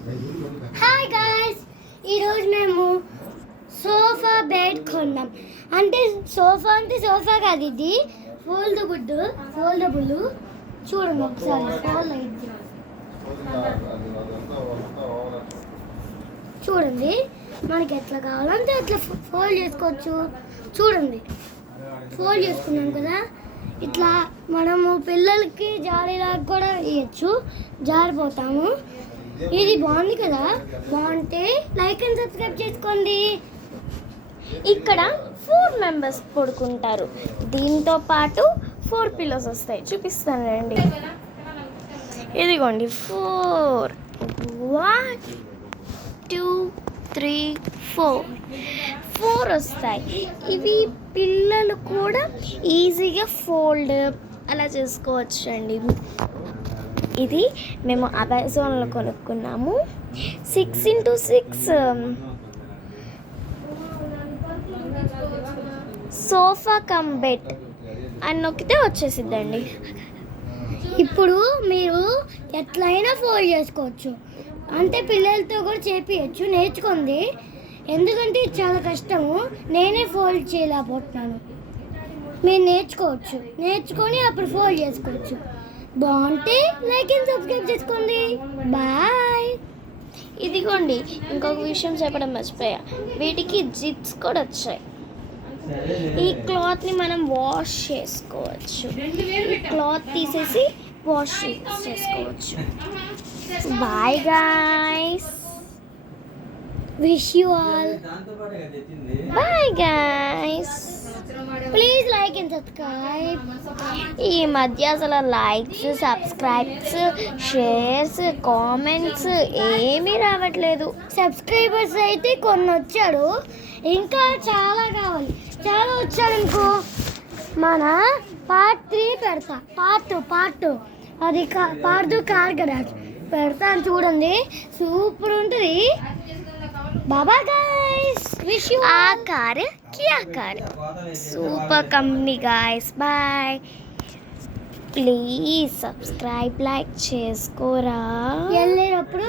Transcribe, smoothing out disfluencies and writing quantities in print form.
Hi guys, ఈరోజు మేము sofa bed కొన్నాం. అంటే సోఫా కాదు, ఇది ఫోల్డబుల్. చూడండి ఒకసారి ఫోల్డ్ అయింది. చూడండి, మనకి ఎట్లా కావాలంటే అట్లా ఫోల్డ్ చేసుకోవచ్చు. చూడండి, ఫోల్డ్ చేసుకున్నాం కదా, ఇట్లా మనము పిల్లలకి జారీలాగా కూడా వేయచ్చు, జారిపోతాము. ఇది బాగుంది కదా, బాగుంటే లైక్ అండ్ సబ్స్క్రైబ్ చేసుకోండి. ఇక్కడ 4 మెంబర్స్ పడుకుంటారు. దీంతో పాటు 4 పిల్లోస్ వస్తాయి, చూపిస్తాను రండి. ఇదిగోండి 4, 1 2 3 4 వస్తాయి. ఇవి పిల్లలు కూడా ఈజీగా ఫోల్డ్ అలా చేసుకోవచ్చు అండి. ఇది మేము అమెజాన్లో కొనుక్కున్నాము. 6x6 సోఫా కమ్ బెడ్ అని నొక్కితే వచ్చేసిద్దండి. ఇప్పుడు మీరు ఎట్లయినా ఫోల్డ్ చేసుకోవచ్చు, అంటే పిల్లలతో కూడా చేపించచ్చు. నేర్చుకుంది, ఎందుకంటే ఇది చాలా కష్టము. నేనే ఫోల్డ్ చేయలేకపోతున్నాను. మీరు నేర్చుకొని అప్పుడు ఫోల్డ్ చేసుకోవచ్చు. బాగుంటే లైక్ అండ్ సబ్స్క్రైబ్ చేసుకోండి. బాయ్. ఇదిగోండి, ఇంకొక విషయం చెప్పడం మర్చిపోయా, వీటికి జిప్స్ కూడా వచ్చాయి. ఈ క్లాత్ని మనం వాష్ చేసుకోవచ్చు. ఈ క్లాత్ తీసేసి వాష్ చేసుకోవచ్చు. Bye guys, wish you all. Bye guys. Please like and subscribe. ఈ మధ్య అసలు లైక్స్, సబ్స్క్రైబ్స్, షేర్స్, కామెంట్స్ ఏమీ రావట్లేదు. సబ్స్క్రైబర్స్ అయితే కొన్ని వచ్చాడు, ఇంకా చాలా కావాలి. చాలా వచ్చాడనుకో, మన పార్ట్ 3 పెడతా. పార్ట్ 2 అది పార్ట్ 2 కార్ గరాజ్ పెడతాను, చూడండి. సూపర్ ఉంటుంది. బాబా గాయ్స్, విష్ యూ. ఆ car Kia car, super company guys. Bye. Please subscribe, like చేసుకోరా. వెళ్ళేటప్పుడు